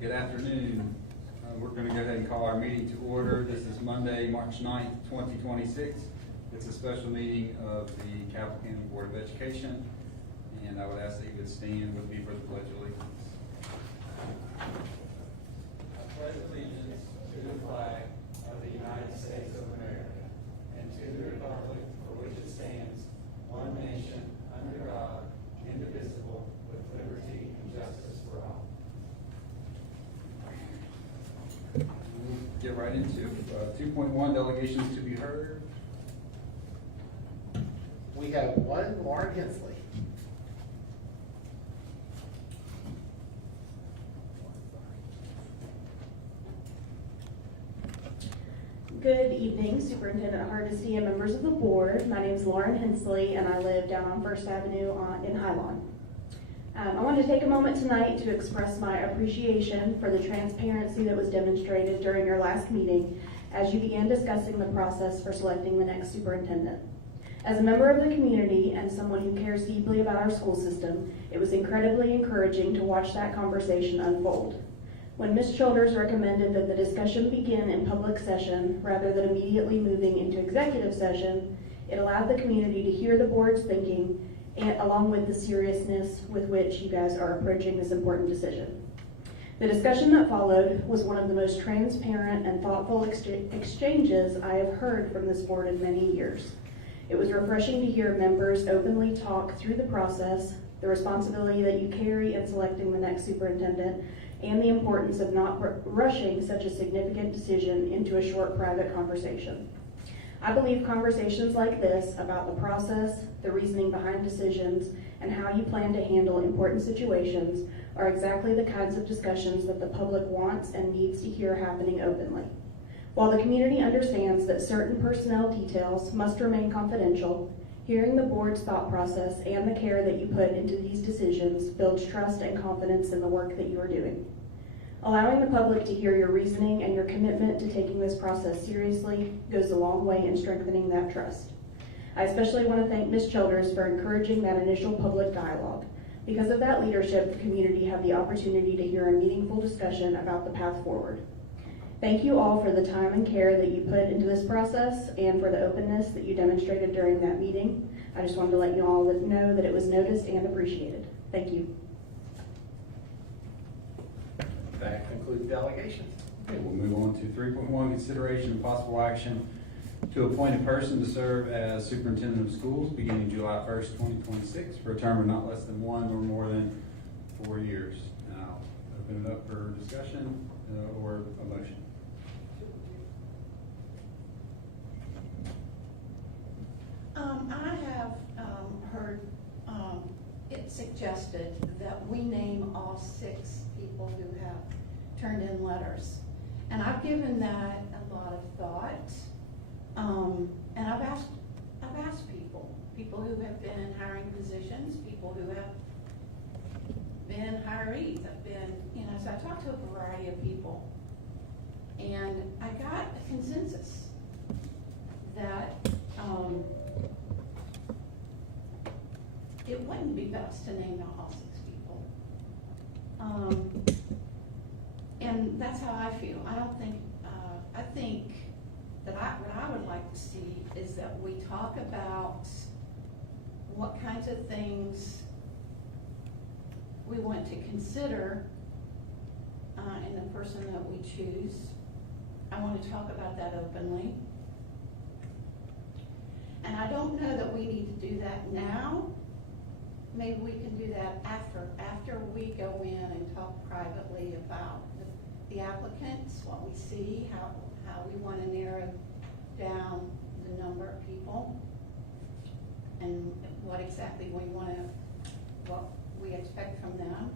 Good afternoon. We're going to go ahead and call our meeting to order. This is Monday, March 9th, 2026. It's a special meeting of the Cabell County Board of Education, and I would ask that you would stand with me for the Pledge of Allegiance. I pledge allegiance to the flag of the United States of America and to the republic for which it stands, one nation, under God, indivisible, with liberty and justice for all. We'll get right into 2.1, delegations to be heard. We have one, Lauren Hensley. Good evening, Superintendent Hardesty and members of the board. My name is Lauren Hensley and I live down on First Avenue in Highland. I want to take a moment tonight to express my appreciation for the transparency that was demonstrated during your last meeting as you began discussing the process for selecting the next superintendent. As a member of the community and someone who cares deeply about our school system, it was incredibly encouraging to watch that conversation unfold. When Ms. Childers recommended that the discussion begin in public session rather than immediately moving into executive session, it allowed the community to hear the board's thinking and along with the seriousness with which you guys are approaching this important decision. The discussion that followed was one of the most transparent and thoughtful exchanges I have heard from this board in many years. It was refreshing to hear members openly talk through the process, the responsibility that you carry in selecting the next superintendent, and the importance of not rushing such a significant decision into a short private conversation. I believe conversations like this about the process, the reasoning behind decisions, and how you plan to handle important situations are exactly the kinds of discussions that the public wants and needs to hear happening openly. While the community understands that certain personnel details must remain confidential, hearing the board's thought process and the care that you put into these decisions builds trust and confidence in the work that you are doing. Allowing the public to hear your reasoning and your commitment to taking this process seriously goes a long way in strengthening that trust. I especially want to thank Ms. Childers for encouraging that initial public dialogue. Because of that leadership, the community had the opportunity to hear a meaningful discussion about the path forward. Thank you all for the time and care that you put into this process and for the openness that you demonstrated during that meeting. I just wanted to let you all know that it was noticed and appreciated. Thank you. That concludes delegations. Okay, we'll move on to 3.1, consideration and possible action to appoint a person to serve as superintendent of schools beginning July 1st, 2026 for a term of not less than 1 or more than 4 years. And I'll open it up for discussion or a motion. I have heard it suggested that we name all 6 people who have turned in letters. And I've given that a lot of thought. And I've asked people who have been in hiring positions, people who have been hirees. So I talked to a variety of people. And I got a consensus that it wouldn't be best to name all 6 people. And that's how I feel. I don't think, I think that what I would like to see is that we talk about what kinds of things we want to consider in the person that we choose. I want to talk about that openly. And I don't know that we need to do that now. Maybe we can do that after we go in and talk privately about the applicants, what we see, how we want to narrow down the number of people, and what exactly what we expect from them.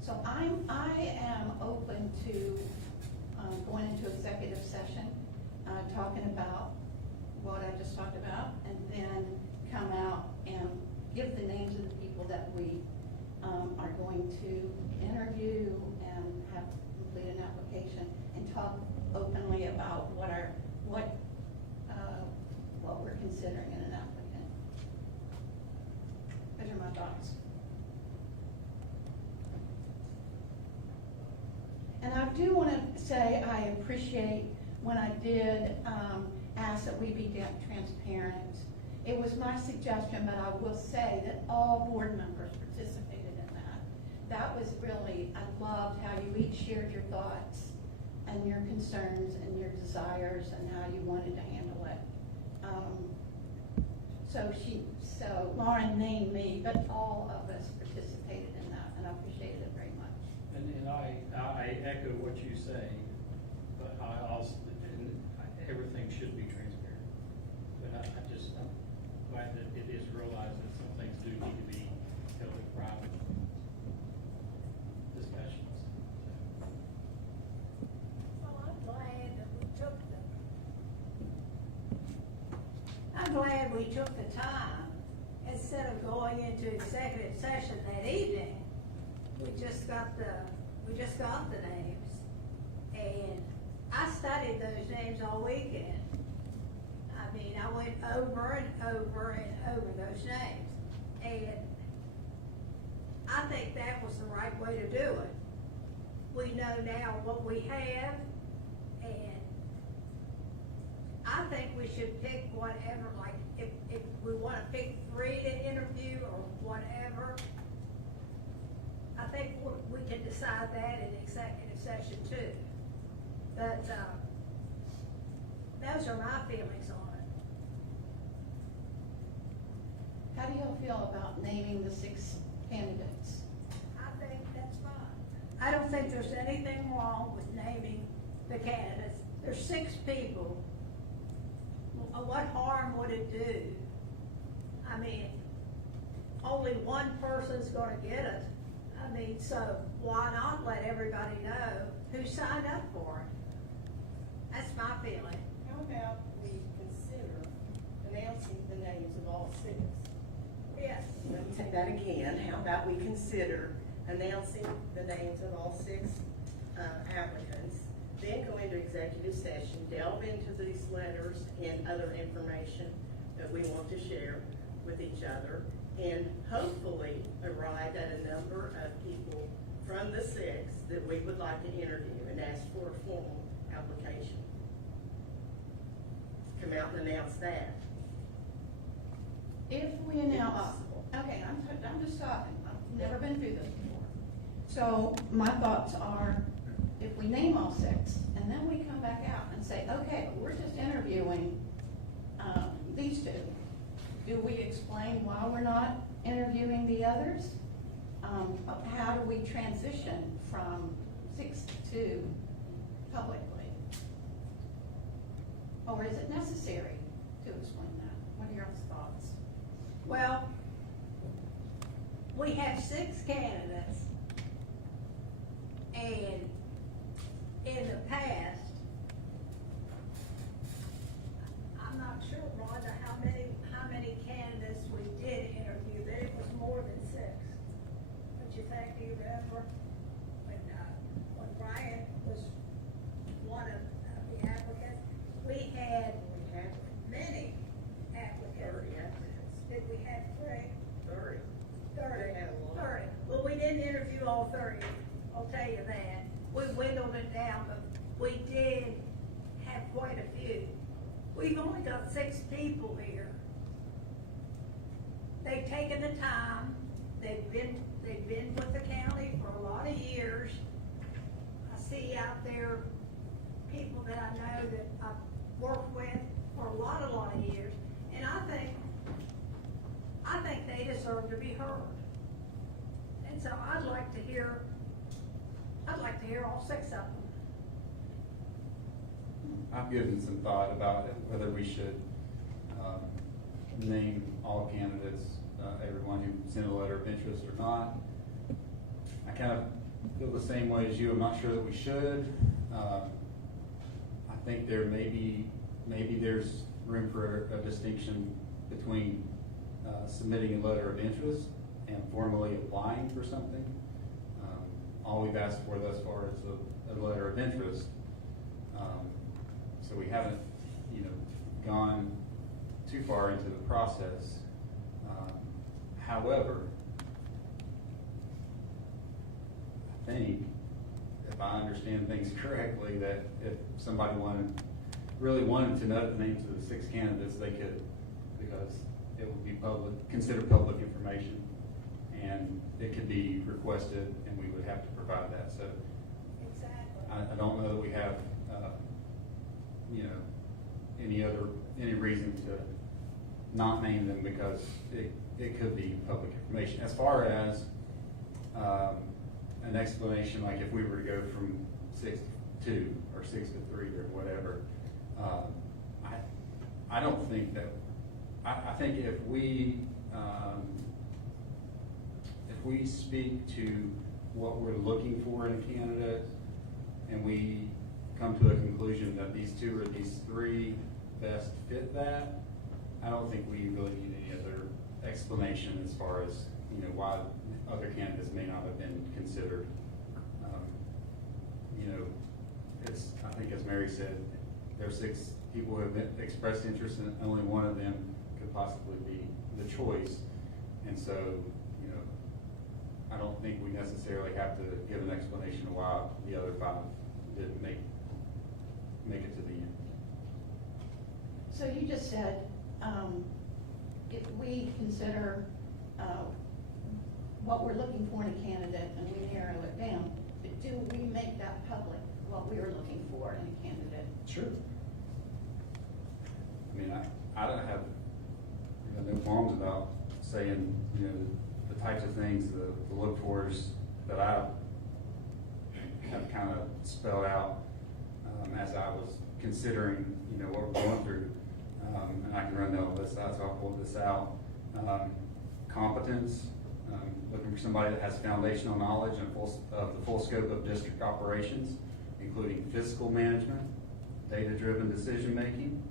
So I am open to going into executive session, talking about what I just talked about, and then come out and give the names of the people that we are going to interview and have complete an application, and talk openly about what we're considering in an applicant. Those are my thoughts. say I appreciate when I did ask that we be transparent. It was my suggestion, but I will say that all board members participated in that. That was really, I loved how you each shared your thoughts and your concerns and your desires and how you wanted to handle it. So Lauren named me, but all of us participated in that, and I appreciated it very much. And I echo what you say, but I also, everything should be transparent. But I'm glad that it is realized that some things do need to be held in private discussions. Well, I'm glad that we took the time, instead of going into executive session that evening, we just got the names. And I studied those names all weekend. I mean, I went over and over and over those names. And I think that was the right way to do it. We know now what we have, and I think we should pick whatever, like, if we wanna pick 3 to interview or whatever, I think we can decide that in executive session too. But, those are my feelings on it. How do y'all feel about naming the 6 candidates? I think that's fine. I don't think there's anything wrong with naming the candidates. There's 6 people. What harm would it do? I mean, only one person's gonna get it. I mean, so why not let everybody know who signed up for it? That's my feeling. How about we consider announcing the names of all 6? Yes. Let me take that again. How about we consider announcing the names of all 6 applicants, then go into executive session, delve into these letters and other information that we want to share with each other, and hopefully arrive at a number of people from the 6 that we would like to interview and ask for a formal application. Come out and announce that. If we announce, Possible. okay, I'm just talking, I've never been through this before. So my thoughts are, if we name all 6, and then we come back out and say, okay, but we're just interviewing these 2, do we explain why we're not interviewing the others? How do we transition from 6 to 2 publicly? Or is it necessary to explain that? What are your thoughts? Well, we have 6 candidates, and in the past, I'm not sure, Rhonda, how many candidates we did interview, but it was more than 6. Don't you think, do you remember? When Brian was one of the applicants, we had many applicants. 30 applicants. Did we have 3? 30. 30. They had a lot. 30. Well, we didn't interview all 30, I'll tell you that. We dwindled it down, but we did have quite a few. We've only got 6 people here. They've taken the time, they've been with the county for a lot of years. I see out there people that I know that I've worked with for a lot of years, and I think they deserve to be heard. And so I'd like to hear all 6 of them. I've given some thought about whether we should name all candidates, everyone who sent a letter of interest or not. I kind of feel the same way as you. I'm not sure that we should. I think there maybe there's room for a distinction between submitting a letter of interest and formally applying for something. All we've asked for thus far is a letter of interest. So we haven't, gone too far into the process. However, I think if I understand things correctly, that if somebody really wanted to know the names of the 6 candidates, they could, because it would be considered public information, and it could be requested, and we would have to provide that. So Exactly. I don't know that we have, any reason to not name them, because it could be public information. As far as an explanation, like if we were to go from 6 to 2 or 6 to 3 or whatever, I don't think that, I think if we speak to what we're looking for in a candidate, and we come to a conclusion that these 2 or these 3 best fit that, I don't think we really need any other explanation as far as, why other candidates may not have been considered. I think as Mary said, there are 6 people who have expressed interest, and only one of them could possibly be the choice. And so, I don't think we necessarily have to give an explanation of why the other 5 didn't make it to the end. So you just said, if we consider what we're looking for in a candidate and we narrow it down, but do we make that public, what we were looking for in a candidate? Sure. I mean, I don't have no qualms about saying, the types of things, the look fors that I have kind of spelled out as I was considering, what we're going through. And I can run that list out, so I'll pull this out. Competence, looking for somebody that has foundational knowledge of the full scope of district operations, including fiscal management, data-driven decision-making.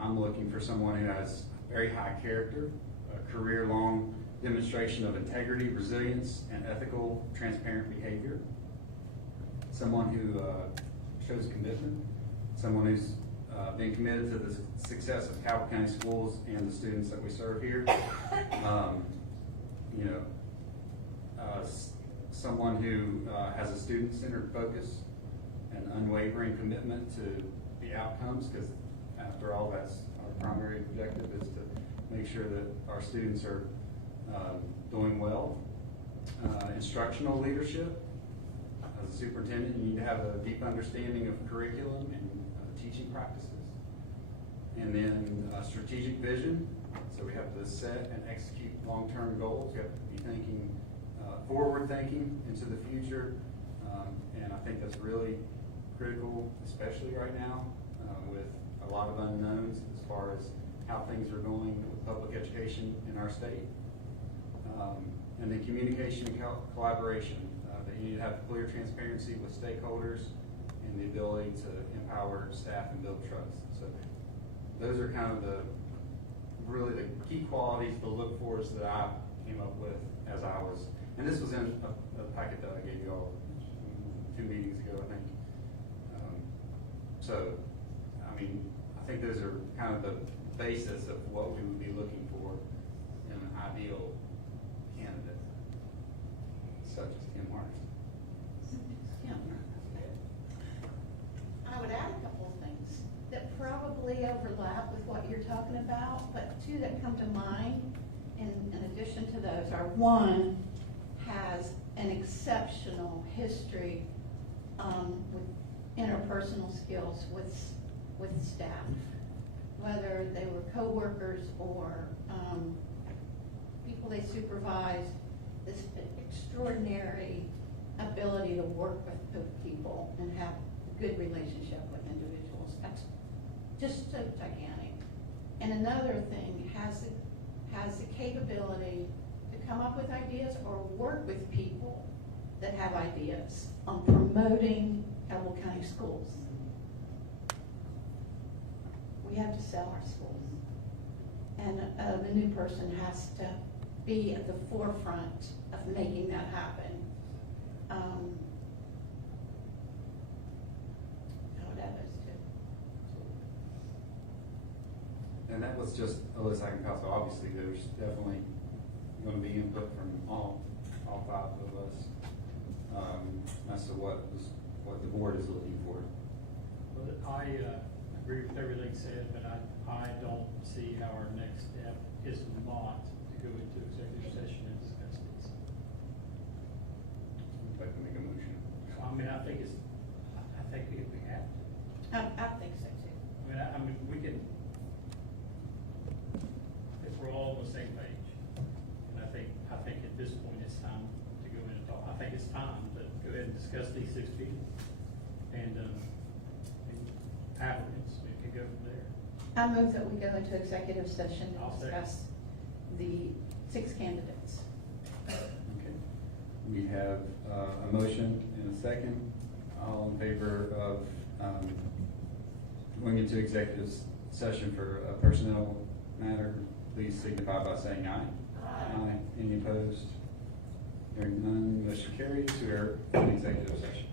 I'm looking for someone who has very high character, a career-long demonstration of integrity, resilience, and ethical, transparent behavior. Someone who shows commitment, someone who's been committed to the success of Cabell County Schools and the students that we serve here. Someone who has a student-centered focus and unwavering commitment to the outcomes, because after all, that's our primary objective, is to make sure that our students are doing well. Instructional leadership. As a superintendent, you need to have a deep understanding of curriculum and teaching practices. And then strategic vision. So we have to set and execute long-term goals. We have to be thinking, forward-thinking into the future. And I think that's really critical, especially right now, with a lot of unknowns as far as how things are going with public education in our state. And then communication and collaboration. That you need to have clear transparency with stakeholders and the ability to empower staff and build trust. So those are kind of really the key qualities to look for that I came up with as I was, and this was in a packet that I gave you all 2 meetings ago, I think. So, I mean, I think those are kind of the basis of what we would be looking for in an ideal candidate, such as Tim Hart. Yeah. I would add a couple of things that probably overlap with what you're talking about, but 2 that come to mind in addition to those are, 1 has an exceptional history with interpersonal skills with staff, whether they were co-workers or people they supervised. This extraordinary ability to work with people and have a good relationship with individuals. That's just so gigantic. And another thing, has the capability to come up with ideas or work with people that have ideas on promoting Cabell County schools. We have to sell our schools. And the new person has to be at the forefront of making that happen. I would add those 2. And that was just a list I can pass. So obviously, there's definitely going to be input from all 5 of us. as to what the board is looking for. Well, I agree with everything said, but I don't see how our next step is not to go into executive session and discuss these. If I can make a motion. I mean, I think we have to. I think so too. I mean, we can, if we're all on the same page, and I think at this point it's time to go in and talk. I think it's time to go ahead and discuss these 6 people and applicants, we can go from there. I move that we go into executive session I'll to second. discuss the 6 candidates. Okay. We have a motion and a second. All in favor of going into executive session for a personnel matter, please signify by saying aye. Aye. Any opposed? Hearing none, motion carries. We are in executive session.